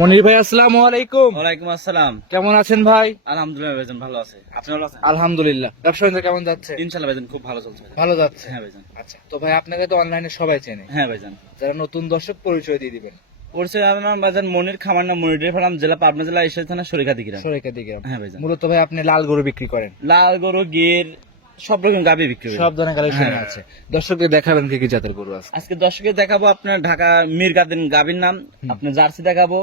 মনির ভাই, আসসালামু আলাইকুম। ওয়ালাইকুম আসসালাম। কেমন আছেন ভাই? আলহামদুলিল্লাহ ভাইজান, ভালো আছে। আপনি ভালো আছেন? আলহামদুলিল্লাহ। ব্যবসা বাণিজ্য কেমন যাচ্ছে? ইনশাআল্লাহ ভাইজান, খুব ভালো চলছে ভাইজান। ভালো যাচ্ছে। হ্যাঁ ভাইজান। আচ্ছা, তো ভাই আপনাকে তো অনলাইনে সবাই চেনে। হ্যাঁ ভাইজান। যারা নতুন দর্শক, পরিচয় দিয়ে দিবেন। পরিচয় আমার নাম ভাইজান মনির, খামার নাম মনির ডেয়ারি ফার্ম, জেলা পাবনা জেলা, ঈশ্বরদী থানা, সরিকাদি গ্রাম। সরাইকাদি গ্রাম। হ্যাঁ ভাইজান। মূলত ভাই আপনি লাল গরু বিক্রি করেন? লাল গরু, গির, সব রকম গাভী বিক্রি করি। সব ধরনের কালেকশন হ্যাঁ। আছে। দর্শকদের দেখাবেন কি কি জাতের গরু আছে? আজকে দর্শকের দেখাবো আপনার ঢাকা মীর কাদিন গাভীর নাম, আপনার জার্সি দেখাবো,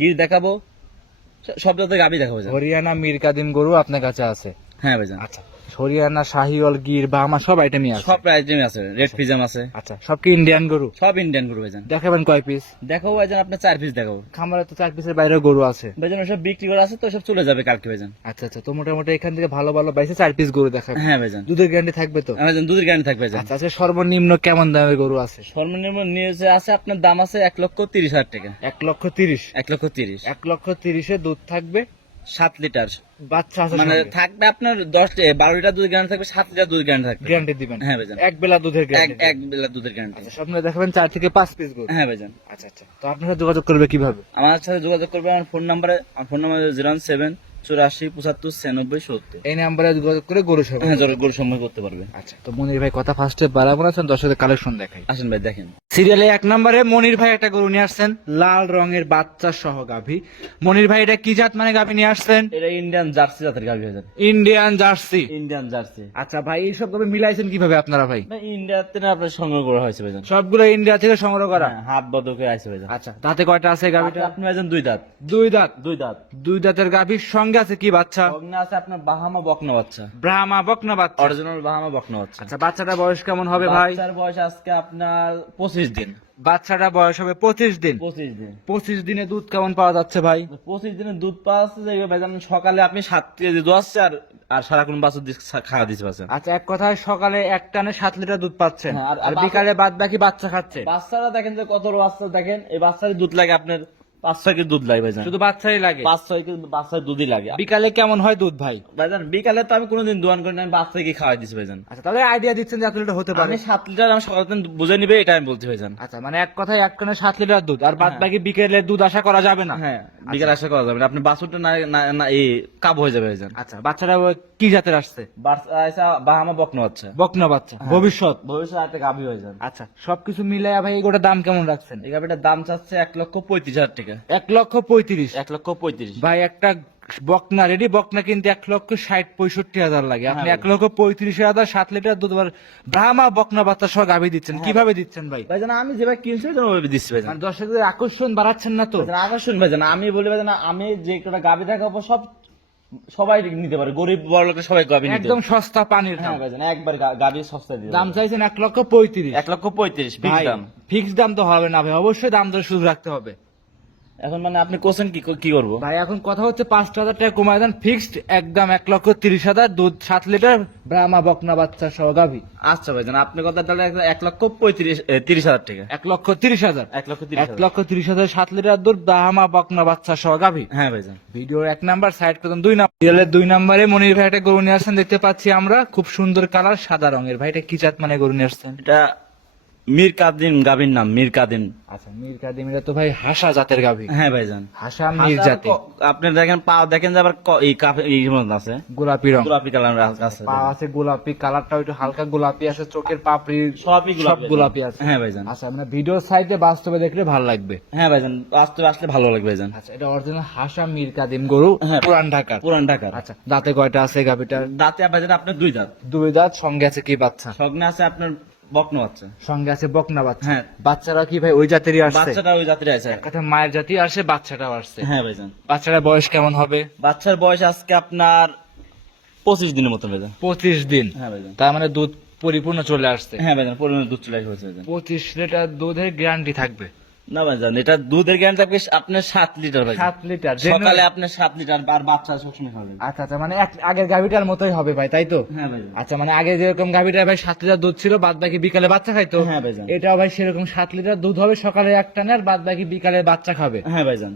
গির দেখাবো, সব জাতের গাভী দেখাবো ভাইজান। হরিয়ানা মিরকাদিম গরু আপনার কাছে আছে? হ্যাঁ ভাইজান। আচ্ছা, হরিয়ানা, শাহিওয়াল, গির, বাহামা সব আইটেমই আছে? সব আইটেম আছে, রেড ফিজাম আছে। আচ্ছা, সব কি ইন্ডিয়ান গরু? সব ইন্ডিয়ান গরু ভাইজান। দেখাবেন কয় পিস? দেখাবো ভাইজান আপনার 4 পিস দেখাবো। খামারে তো 4 পিসের বাইরে গরু আছে ভাইজান ওসব বিক্রি করা আছে, তো সব চলে যাবে কালকে ভাইজান। আচ্ছা আচ্ছা, তো মোটামুটি এখান থেকে ভালো ভালো বাইসে 4 পিস গরু দেখাবেন। হ্যাঁ ভাইজান। দুধের গ্যারান্টি থাকবে তো? ভাইজান দুধের গ্যারান্টি থাকবে ভাইজান। আচ্ছা, আচ্ছা, সর্বনিম্ন কেমন দামের গরু আছে? সর্বনিম্ন নিয়েছে আছে আপনার দাম আছে 1,30,000 টাকা। 1,30,000। 1,30,000 1,30,000 দুধ থাকবে? 7 লিটার বাচ্চা আছে মানে সঙ্গে? থাকবে আপনার 12 লিটার দুধ গ্যারান্টি থাকবে, 7 লিটার দুধ গ্যারান্টি থাকবে। গ্যারান্টি দিবেন? হ্যাঁ ভাইজান। এক বেলা দুধের এক গ্যারান্টি? এক বেলা দুধের গ্যারান্টি। আচ্ছা, স্বপ্নে দেখাবেন 4 থেকে 5 পিস গরু? হ্যাঁ ভাইজান। আচ্ছা আচ্ছা, তো আপনার সাথে যোগাযোগ করবে কিভাবে? আমার সাথে যোগাযোগ করবে আমার ফোন নাম্বার 01784 85 96 70। এই নাম্বারে যোগাযোগ করে গরু সব। হ্যাঁ, গরু সময় করতে পারবে। আচ্ছা, তো মনির ভাই কথা ফার্স্টে বাড়াবো না, দর্শকদের কালেকশন দেখাই। আসেন ভাই দেখেন। সিরিয়ালে 1 নম্বরে মনির ভাই একটা গরু নিয়ে আসছেন, লাল রঙের বাচ্চা সহ গাভী। মনির ভাই এটা কি জাত মানে গাভী নিয়ে আসছেন? এটা ইন্ডিয়ান জার্সি জাতের গাভী ভাইজান। Indian jersey? Indian jersey. আচ্ছা ভাই, এইসব গাভী মিলাইছেন কিভাবে আপনারা ভাই? না, ইন্ডিয়াতে না আপনার সংগ্রহ করা হয়েছে ভাইজান। সবগুলো ইন্ডিয়া থেকে সংগ্রহ করা? হ্যাঁ, হাত বদকে আছে ভাইজান। আচ্ছা, দাঁতে কয়টা আছে গাভীটা? আপনি ভাইজান 2 দাঁত। 2 দাঁত? 2 দাঁত। 2 দাঁতের গাভীর সঙ্গে আছে কি বাচ্চা? লগ্নে আছে আপনার বাহামা বকনা বাচ্চা, ব্রাহ্মা বকনা বাচ্চা? অরিজিনাল বাহামা বকনা বাচ্চা। আচ্ছা, বাচ্চাটা বয়স কেমন হবে ভাই? বাচ্চার বয়স আজকে আপনার 25 দিন। বাচ্চাটা বয়স হবে 25 দিন? 25 দিন। 25 দিনে দুধ কেমন পাওয়া যাচ্ছে ভাই? 25 দিনের দুধ পাওয়া যাচ্ছে যে ভাইজান, সকালে আপনি 7 কেজি দুধ আসছে, আর সারাক্ষণ বাছুর খাওয়া দিচ্ছে বাচ্চা। আচ্ছা, এক কথায় সকালে এক টানে 7 লিটার দুধ পাচ্ছেন, হ্যাঁ, আর বিকালে বাদ বাকি বাচ্চা খাচ্ছে? বাচ্চারা দেখেন যে কত বাচ্চা, দেখেন এই বাচ্চারই দুধ লাগে আপনার 5-6 কেজি দুধ লাগে ভাইজান। শুধু বাচ্চাই লাগে? 5-6 কেজি বাচ্চার দুধই লাগে বিকালে কেমন হয় দুধ ভাই? ভাইজান। বিকালে তো আমি কোনোদিন দোয়ান করি না, আমি বাচ্চাকে খাওয়াই দিচ্ছি ভাইজান। আচ্ছা, তাহলে আইডিয়া দিচ্ছেন যে এত লিটার হতে পারে? আমি 7 লিটার আমি সকালে বুঝে নিবে, এটা আমি বলছি ভাইজান। আচ্ছা, মানে এক কথায় এক টানে 7 লিটার দুধ, আর বাদ বাকি বিকেলে দুধ আশা করা যাবে না? হ্যাঁ, বিকাল আশা করা যাবে না, আপনি বাছুরটা না এই কাবু হয়ে যাবে ভাইজান। আচ্ছা, বাচ্চাটা কি জাতের আসছে? বাহামা বকনা বাচ্চা। বকনা বাচ্চা? ভবিষ্যৎ? ভবিষ্যৎ একটা গাভী হয়ে যান। আচ্ছা, সবকিছু মিলাইয়া ভাই এগুলোর দাম কেমন রাখছেন? এই গাভীটার দাম চাচ্ছে 1,35,000 টাকা। 1,35,000? 1,35,000। ভাই একটা বকনা রেডি বকনা কিন্তু 1,60,65,000 লাগে, আপনি হ্যাঁ, 1,35,000 7 লিটার দুধ আবার ব্রাহ্মা বকনা বাচ্চা সহ গাভী দিচ্ছেন, কিভাবে দিচ্ছেন ভাই? ভাইজান আমি যেভাবে কিনছি ভাইজান ওইভাবে দিচ্ছি ভাইজান। মানে দর্শকদের আকর্ষণ বাড়াচ্ছেন না তো? ভাইজান আকর্ষণ ভাইজান, আমি বলি ভাইজান, আমি যে একটা গাভী দেখাবো সবাই নিতে পারে, গরিব বড় লোক সবাই গাভী নিতে একদম সস্তা পানির দাম। হ্যাঁ ভাইজান, একবার গাভী সস্তা দিয়ে দাম চাইছেন 1,35,000? 1,35,000 ফিক্স দাম। ফিক্স দাম তো হবে না ভাই, অবশ্যই দাম দর সুযোগ রাখতে হবে। এখন মানে আপনি কোশ্চেন কি করবো ভাই এখন কথা হচ্ছে 5,000 টাকা কমায় দেন, ফিক্সড একদম 1,30,000 দুধ 7 লিটার ব্রাহ্মা বকনা বাচ্চা সহ গাভী। আচ্ছা ভাইজান, আপনি কথা তাহলে 1,30,000 টাকা। 1,30,000? 1,30,000। 1,30,000 7 লিটার দুধ ব্রাহ্মা বকনা বাচ্চা সহ গাভী। হ্যাঁ ভাইজান। ভিডিওর 1 নাম্বার সাইড করুন। 2 নাম্বার সিরিয়ালের 2 নম্বরে মনির ভাই একটা গরু নিয়ে আসছেন, দেখতে পাচ্ছি আমরা, খুব সুন্দর কালার, সাদা রঙের। ভাই এটা কি জাত মানে গরু নিয়ে আসছেন? এটা মীর কাদিম গাভীর নাম, মীর কাদিম। আচ্ছা, মীর কাদিম, এটা তো ভাই হাসা জাতের গাভী? হ্যাঁ ভাইজান। হাসা মীর জাতি? আপনি দেখেন পা দেখেন যে আবার এই মতন আছে, গোলাপি রং? গোলাপি কালার আছে, পা আছে গোলাপি, কালারটা একটু হালকা গোলাপি আছে, চোখের পাপড়ি সবই সব গোলাপি আছে? হ্যাঁ ভাইজান। আচ্ছা, মানে ভিডিও সাইডে বাস্তবে দেখলে ভালো লাগবে? হ্যাঁ ভাইজান, বাস্তবে আসলে ভালো লাগবে ভাইজান। আচ্ছা, এটা অরিজিনাল হাসা মীর কাদিম গরু, হ্যাঁ, পুরান ঢাকার? পুরান ঢাকার। আচ্ছা, দাঁতে কয়টা আছে গাভীটার? দাঁতে ভাইজান আপনার 2 দাঁত। 2 দাঁত, সঙ্গে আছে কি বাচ্চা? সগ্নে আছে আপনার বকনা বাচ্চা। সঙ্গে আছে বকনা বাচ্চা? হ্যাঁ। বাচ্চারা কি ভাই ওই জাতেরই আসছে? বাচ্চাটা ওই জাতির আছে। একটা মায়ের জাতি আসে, বাচ্চাটাও আসছে? হ্যাঁ ভাইজান। বাচ্চাটার বয়স কেমন হবে? বাচ্চার বয়স আজকে আপনার 25 দিনের মতো ভাইজান। 25 দিন? হ্যাঁ ভাইজান। তার মানে দুধ পরিপূর্ণ চলে আসছে? হ্যাঁ ভাইজান, পরিমাণ দুধ চলে আসছে ভাইজান। 25 লিটার দুধের গ্যারান্টি থাকবে? না ভাইজান, এটা দুধের গ্যারান্টি থাকবে আপনার 7 লিটার ভাই। 7 লিটার সকালে আপনার 7 লিটার, আর বাচ্চা সবসময় খাবে। আচ্ছা আচ্ছা, মানে আগের গাভীটার মতোই হবে ভাই, তাই তো? হ্যাঁ ভাইজান। আচ্ছা, মানে আগে যেরকম গাভীটা ভাই 7 লিটার দুধ ছিল, বাদ বাকি বিকালে বাচ্চা খাইতো, হ্যাঁ ভাইজান। এটাও ভাই সেরকম 7 লিটার দুধ হবে সকালে এক টানে, আর বাদ বাকি বিকালে বাচ্চা খাবে? হ্যাঁ ভাইজান।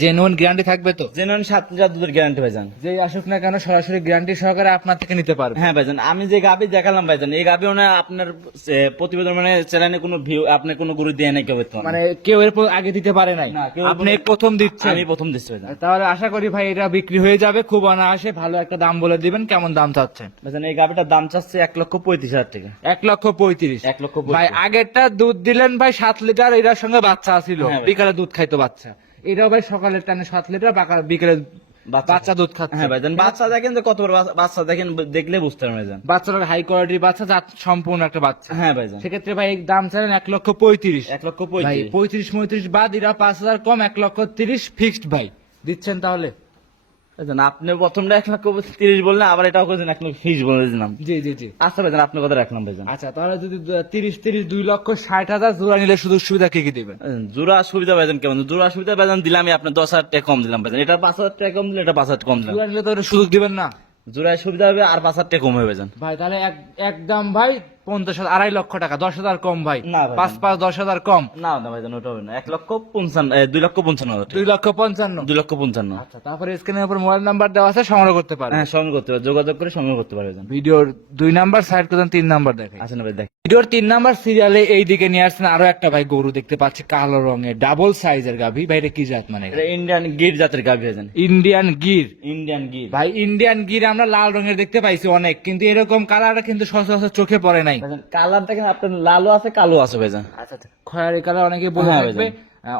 জেনুইন গ্যারান্টি থাকবে তো? জেনুইন 7 লিটার দুধের গ্যারান্টি ভাইজান। যেই আসুক না কেন সরাসরি গ্যারান্টি সহকারে আপনার থেকে নিতে পারবে। হ্যাঁ ভাইজান, আমি যে গাবি দেখালাম ভাইজান, এই গাবি মানে আপনার প্রতিবেদন মানে চ্যানেলে কোনো ভিউ আপনি কোনো গুরু দিয়ে নাই কেউ বর্তমানে। মানে কেউ এর আগে দিতে পারে নাই, না, কেউ আপনি প্রথম দিচ্ছেন। আমি প্রথম দিচ্ছি ভাইজান। তাহলে আশা করি ভাই এটা বিক্রি হয়ে যাবে খুব অনায়াসে। ভালো একটা দাম বলে দিবেন, কেমন দাম চাচ্ছেন? ভাইজান এই গাবিটার দাম চাচ্ছে 1,35,000 টাকা। 1,35,000। 1,35,000 ভাই আগেরটা দুধ দিলেন ভাই 7 লিটার, এটার সঙ্গে বাচ্চা ছিল, হ্যাঁ ভাই। বিকালে দুধ খাইতো বাচ্চা। এটাও ভাই সকালের টানে 7 লিটার, বিকেলে বাচ্চা দুধ খাচ্ছে। হ্যাঁ ভাইজান, বাচ্চা দেখেন যে কত বড় বাচ্চা দেখেন, দেখলে বুঝতে পারবেন ভাইজান। বাচ্চাটা হাই কোয়ালিটির বাচ্চা, জাত সম্পূর্ণ একটা বাচ্চা। হ্যাঁ ভাইজান, সেক্ষেত্রে ভাই এই দাম চাইলেন 1,35,000। 1,35,000 ভাই 35-35 বাদ এরা 5,000 কম, 1,30,000 ফিক্সড ভাই দিচ্ছেন তাহলে? ভাইজান আপনি প্রথমটা 1,30,000 বললেন, আবার এটাও করেছেন 1,20,000 বলে দিলাম। জি জি জি। আচ্ছা ভাইজান, আপনার কথা রাখলাম ভাইজান। আচ্ছা তাহলে যদি 30-30 2,60,000 জোড়া নিলে সুযোগ সুবিধা কি কি দিবেন? জোড়া সুবিধা ভাইজান কেমন? জোড়া সুবিধা ভাইজান দিলাম আপনার 10,000 টাকা কম দিলাম ভাইজান। এটা 5,000 টাকা কম দিলে, এটা 5,000 কম দিলাম। জোড়া নিলে তো এটা সুযোগ দিবেন না জোড়ায় সুবিধা হবে আর 5,000 টাকা কম হবে ভাইজান। ভাই। তাহলে একদম ভাই 50,000, 2.5 লক্ষ টাকা, 10,000 কম ভাই। না ভাই। 5 10,000 কম। না না ভাইজান, ওটা হবে না। 2,55,000 টাকা। 2,55,000। 2,55,000। আচ্ছা তারপরে স্ক্রিনের উপর মোবাইল নাম্বার দেওয়া আছে, সংগ্রহ করতে পারবেন। হ্যাঁ, সংগ্রহ করতে পারবে, যোগাযোগ করে সংগ্রহ করতে পারবে ভাইজান। ভিডিওর 2 নাম্বার সাইড করে 3 নাম্বার দেখাই। আচ্ছা না ভাই, দেখ ভিডিওর 3 নাম্বার সিরিয়ালে এই দিকে নিয়ে আসছেন আরো একটা ভাই গরু দেখতে পাচ্ছি, কালো রঙের ডাবল সাইজের গাভী। ভাই এটা কি জাত মানে? এটা ইন্ডিয়ান গির জাতের গাভি ভাইজান। ইন্ডিয়ান গির। ইন্ডিয়ান গির ভাই ইন্ডিয়ান গির আমরা লাল রঙের দেখতে পাইছি অনেক, কিন্তু এরকম কালারটা কিন্তু সচরাচর চোখে পড়ে নাই। ভাইজান, কালার দেখেন আপনার লালও আছে কালো আছে ভাইজান। আচ্ছা আচ্ছা, খয়েরি কালার অনেকে বলে হ্যাঁ থাকবে,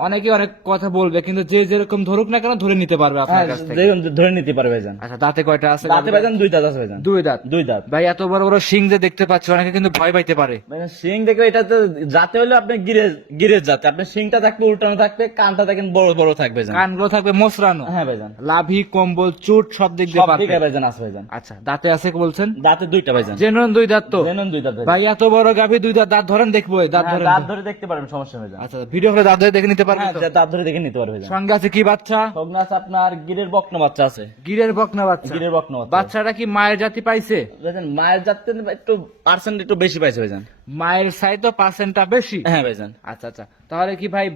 অনেকে অনেক কথা বলবে, কিন্তু যে যেরকম ধরুক না কেন ধরে নিতে পারবে আপনার কাছ থেকে। দেখুন, ধরে নিতে পারবে ভাইজান। আচ্ছা দাঁতে কয়টা আছে? দাঁতে ভাইজান 2 দাঁত আছে ভাইজান। 2 দাঁত। 2 দাঁত ভাই এত বড় বড় শিং যে দেখতে পাচ্ছি, অনেকে কিন্তু ভয় পাইতে পারে। ভাইজান। শিং দেখবে, এটা তো জাতে হলে আপনি গিরের জাতে, আপনার শিংটা থাকবে উল্টানো থাকবে, কানটা দেখেন বড় বড় থাকবে ভাইজান। কানগুলো থাকবে মোচরানো। হ্যাঁ ভাইজান, লাভি কম্বল চুট সব দিক দিয়ে সব দিকে পারবে। ভাইজান আছে ভাইজান। আচ্ছা দাঁতে আছে বলছেন? দাঁতে 2টা ভাইজান। জেনুইন 2 দাঁত তো? জেনুইন 2 দাঁত ভাইজান। ভাই এত বড় গাভী 2 দাঁত, দাঁত ধরেন দেখবো, এই দাঁত হ্যাঁ, ধরেন। দাঁত ধরে দেখতে পারবেন, সমস্যা নেই ভাইজান। আচ্ছা ভিডিও করে দাঁত ধরে দেখে নিতে পারবেন হ্যাঁ, তো? দাঁত ধরে দেখে নিতে পারবে ভাইজান। সঙ্গে আছে কি বাচ্চা? সঙ্গে আছে আপনার গিরের বকনা বাচ্চা আছে। গিরের বকনা বাচ্চা। গিরের বকনা বাচ্চা। বাচ্চাটা কি মায়ের জাতি পাইছে? ভাইজান মায়ের জাতে একটু পার্সেন্ট একটু বেশি পাইছে ভাইজান। মায়ের সাই তো পার্সেন্টটা বেশি। হ্যাঁ ভাইজান। আচ্ছা আচ্ছা, তাহলে কি ভাই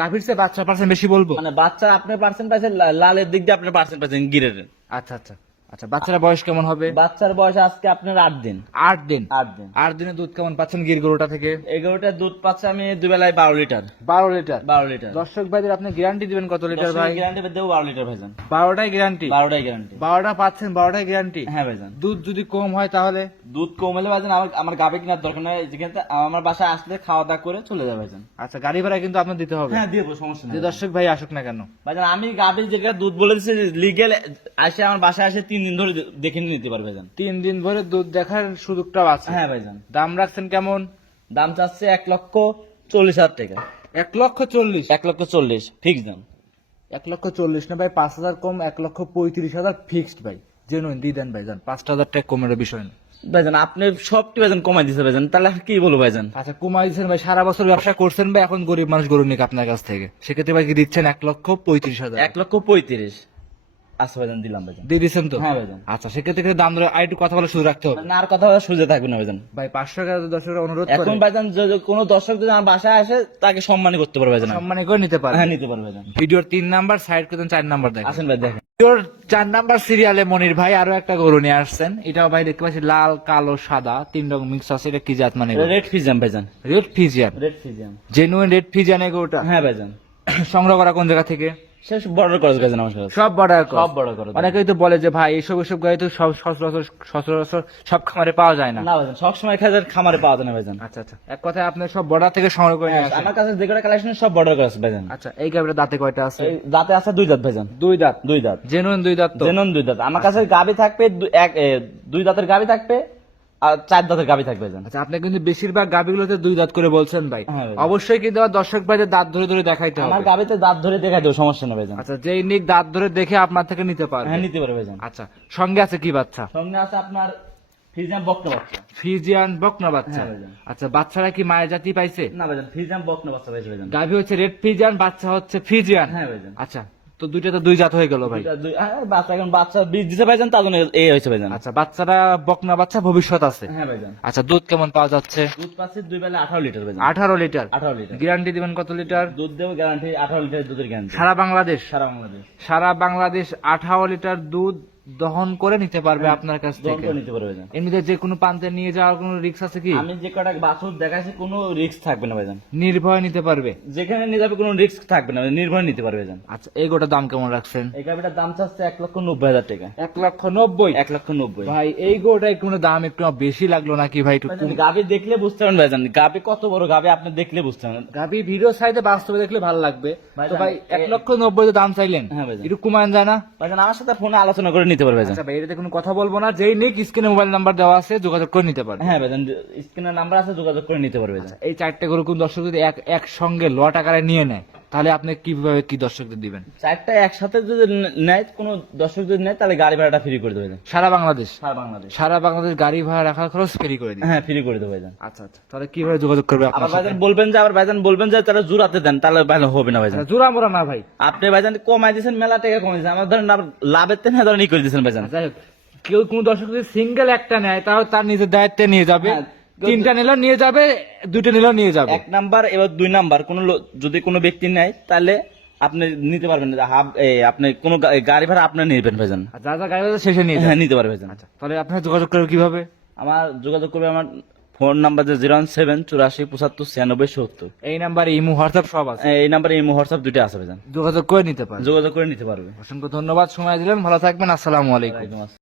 গাভীর চেয়ে বাচ্চা পার্সেন্ট বেশি বলবো? মানে বাচ্চা আপনার পার্সেন্ট পাইছে, লালের দিক দিয়ে আপনার পার্সেন্ট পাইছেন গিরের। আচ্ছা আচ্ছা আচ্ছা, বাচ্চার বয়স কেমন হবে? বাচ্চার বয়স আজকে আপনার 8 দিন। 8 দিন। 8 দিন। 8 দিনে দুধ কেমন পাচ্ছেন গির গরুটা থেকে? 11টার দুধ পাচ্ছে আমি 2 বেলায় 12 লিটার। 12 লিটার। 12 লিটার। দর্শক ভাইদের আপনি গ্যারান্টি দিবেন কত লিটার ভাই? গ্যারান্টি দেবো 12 লিটার ভাইজান। 12টাই গ্যারান্টি। 12টাই গ্যারান্টি। 12টা পাচ্ছেন, 12টাই গ্যারান্টি। হ্যাঁ ভাইজান। দুধ যদি কম হয় তাহলে? দুধ কম হলে ভাইজান আমার গাবে কেনার দরকার নাই, যেখানে আমার বাসায় আসলে খাওয়া দাওয়া করে চলে যাবে ভাইজান। আচ্ছা গাড়ি ভাড়া কিন্তু আপনার দিতে হবে। হ্যাঁ, দিব, সমস্যা যে নেই দর্শক ভাই আসুক না কেন। ভাইজান। আমি গাবে যেটা দুধ বলে দিচ্ছি লিগেল, আসে আমার বাসায় আসে 3 দিন ধরে দেখে নিতে পারবে ভাইজান। 3 দিন ধরে দুধ দেখার সুযোগটাও আছে। হ্যাঁ ভাইজান। দাম রাখছেন কেমন? দাম চাচ্ছে 1,40,000 টাকা। 1,40,000। 1,40,000 ফিক্স দাম। 1,40,000 না ভাই, 5,000 কম, 1,35,000 ফিক্সড ভাই। জেনুইন দিয়ে দেন ভাইজান, 5,000 টাকা কমের বিষয় না ভাইজান। আপনি সবটি ভাইজান কমাই দিছে ভাইজান, তাহলে আর কি বলবো ভাইজান। আচ্ছা কমাই দিচ্ছেন ভাই, সারা বছর ব্যবসা করছেন ভাই, এখন গরিব মানুষ গরু নিক আপনার কাছ থেকে, সেক্ষেত্রে ভাই কি দিচ্ছেন 1,35,000? 1,35,000। আচ্ছা ভাইজান, দিলাম ভাইজান। দিয়ে দিচ্ছেন তো? হ্যাঁ ভাইজান। আচ্ছা সেক্ষেত্রে কিন্তু দাম ধরে আর একটু কথা বলে শুরু রাখতে হবে না, আর কথা বলা সুযোগ থাকবে না ভাইজান। ভাই। 500 টাকা দর্শকরা অনুরোধ করে এখন ভাইজান যদি কোনো দর্শক যদি আমার বাসায় আসে, তাকে সম্মান করতে পারবে ভাইজান। সম্মানী করে নিতে পারে। হ্যাঁ, নিতে পারবে ভাইজান। ভিডিওর 3 নাম্বার সাইড করে 4 নাম্বার দেখেন। আসেন ভাই, দেখেন। ভিডিওর 4 নাম্বার সিরিয়ালে মনির ভাই আরো একটা গরু নিয়ে আসছেন। এটাও ভাই দেখতে পাচ্ছি লাল কালো সাদা 3 রকম মিক্স আছে। এটা কি জাত মানে? রেড ফিজিয়াম ভাইজান। Red Friesian. Red Friesian. Genuine red Friesian এই গরুটা? হ্যাঁ ভাইজান। সংগ্রহ করা কোন জায়গা থেকে? শেষ বর্ডার করে ভাইজান আমার সাথে। সব বর্ডার ক্রস। সব বর্ডার করে। অনেকেই তো বলে যে ভাই এসব গাড়ি তো সব সচরাচর সব খামারে পাওয়া যায় না। না ভাইজান, সবসময় খামারে পাওয়া যায় না ভাইজান। আচ্ছা আচ্ছা, এক কথায় আপনি সব বর্ডার থেকে সংগ্রহ করে নিয়ে আসেন। আমার কাছে যে কটা কালেকশন সব বর্ডার করে আছে ভাইজান। আচ্ছা এই গাবিটা দাঁতে কয়টা আছে? এই দাঁতে আছে 2 দাঁত ভাইজান। 2 দাঁত। 2 দাঁত। জেনুইন 2 দাঁত তো? জেনুইন 2 দাঁত। আমার কাছে গাবি থাকবে 2 দাঁতের গাবি থাকবে আর 4 দাঁতের গাবি থাকবে ভাইজান। আচ্ছা আপনি কিন্তু বেশিরভাগ গাবিগুলোতে 2 দাঁত করে বলছেন ভাই। হ্যাঁ ভাই। অবশ্যই কিন্তু আমার দর্শক ভাইদের দাঁত ধরে ধরে দেখাইতে আমার হবে। গাবিতে দাঁত ধরে দেখাই দেবো, সমস্যা নেই ভাইজান। আচ্ছা যেই নিক দাঁত ধরে দেখে আপনার থেকে নিতে পারবে। হ্যাঁ, নিতে পারবে ভাইজান। আচ্ছা সঙ্গে আছে কি বাচ্চা? সঙ্গে আছে আপনার ফিজিয়াম বকনা বাচ্চা। ফিজিয়ান বকনা বাচ্চা। হ্যাঁ ভাইজান। আচ্ছা বাচ্চারা কি মায়ের জাতি পাইছে? না ভাইজান, ফিজিয়াম বকনা বাচ্চা পাইছে ভাইজান। গাভী হচ্ছে রেড ফিজিয়ান, বাচ্চা হচ্ছে ফিজিয়ান। হ্যাঁ ভাইজান। আচ্ছা তো দুইটা তো দুই জাত হয়ে গেল ভাই। বাচ্চা এখন বাচ্চা বীজ দিতে ভাইজান, তার জন্য এই হয়েছে ভাইজান। আচ্ছা, বাচ্চারা বকনা বাচ্চা ভবিষ্যৎ আছে। হ্যাঁ ভাইজান। আচ্ছা, দুধ কেমন পাওয়া যাচ্ছে? দুধ পাচ্ছি 2 বেলা 18 লিটার ভাইজান। 18 লিটার। 18 লিটার গ্যারান্টি দিবেন কত লিটার? দুধ দেবো গ্যারান্টি, 18 লিটার দুধের গ্যারান্টি। সারা বাংলাদেশ? সারা বাংলাদেশ। সারা বাংলাদেশ 18 লিটার দুধ দহন করে নিতে পারবে আপনার কাছ দহন থেকে। করে নিতে পারবে ভাইজান। এমনিতে যে কোনো প্রান্তে নিয়ে যাওয়ার কোনো রিস্ক আছে কি? আমি যে কটা বাছুর দেখাচ্ছি কোনো রিস্ক থাকবে না ভাইজান। নির্ভয় নিতে পারবে? যেখানে নিয়ে যাবে কোনো রিস্ক থাকবে না, নির্ভয় নিতে পারবে ভাইজান। আচ্ছা, এই গোটার দাম কেমন রাখছেন? এই গাভিটার দাম চাচ্ছে 1,90,000 টাকা। 1,90,000? 1,90,000। ভাই এই গোটা একটু দাম একটু বেশি লাগলো নাকি ভাই? একটু ভাইজান, গাভি দেখলে বুঝতে পারেন ভাইজান, গাভি কত বড় গাভি আপনি দেখলে বুঝতে পারেন। গাবি ভিডিও সাইডে বাস্তবে দেখলে ভালো লাগবে। তো ভাইজান, ভাই 1,90,000 দাম চাইলেন, হ্যাঁ ভাইজান। একটু কমান যায় না? ভাইজান আমার সাথে ফোনে আলোচনা করে নিতে পারবে ভাইজান। আচ্ছা ভাই, এটাতে কোনো কথা বলবো না, যেই নিক স্ক্রিনে মোবাইল নাম্বার দেওয়া আছে, যোগাযোগ করে নিতে পারবে। হ্যাঁ ভাইজান, স্ক্রিনের নাম্বার আছে, যোগাযোগ করে নিতে পারবে ভাইজান। এই 4টে গরু কোন দর্শক যদি একসঙ্গে লট আকারে নিয়ে নেয়, তাহলে আপনি কিভাবে কি দর্শকদের দিবেন? 4টা একসাথে যদি নেয়, কোনো দর্শক যদি নেয়, তাহলে গাড়ি ভাড়াটা ফ্রি করে দেবে ভাইজান। সারা বাংলাদেশ? সারা বাংলাদেশ। সারা বাংলাদেশ গাড়ি ভাড়া রাখার খরচ ফ্রি করে দিন? হ্যাঁ, ফ্রি করে দেবে ভাইজান। আচ্ছা আচ্ছা, তাহলে কিভাবে যোগাযোগ করবে আবার আপনার সাথে? ভাইজান বলবেন যে, আবার ভাইজান বলবেন যে তারা জোড়াতে দেন, তাহলে ভালো হবে না ভাইজান। জোড়া মোড়া না ভাই, আপনি ভাইজান কমাই দিয়েছেন, মেলা টাকা কমাই দিয়েছেন, আমার ধরেন লাভের তেন ধরেন ই করে দিয়েছেন ভাইজান। যাই হোক, কেউ কোন দর্শক যদি সিঙ্গেল একটা নেয়, তাহলে তার নিজের দায়িত্বে নিয়ে যাবে। হ্যাঁ, 3টা নিলেও নিয়ে যাবে, 2টা নিলেও নিয়ে যাবে। 1 নাম্বার এবার 2 নাম্বার যদি কোনো ব্যক্তি নেয়, তাহলে আপনি নিতে পারবেন না। আপনি কোনো গাড়ি ভাড়া আপনি নিবেন ভাইজান। আর যা যা গাড়ি আছে শেষে নিয়ে যাবে। হ্যাঁ, নিতে পারবে ভাইজান। আচ্ছা, তাহলে আপনার যোগাযোগ করবে কিভাবে? আমার যোগাযোগ করবে আমার ফোন নাম্বার 01784759670। এই নাম্বারে ইমো হোয়াটসঅ্যাপ সব আছে, এই নাম্বারে ইমো হোয়াটসঅ্যাপ 2টা আছে ভাইজান। যোগাযোগ করে নিতে পারবে। যোগাযোগ করে নিতে পারবে। অসংখ্য ধন্যবাদ, সময় দিলেন, ভালো থাকবেন, আসসালামু আলাইকুম। ওয়ালাইকুম আসসালাম।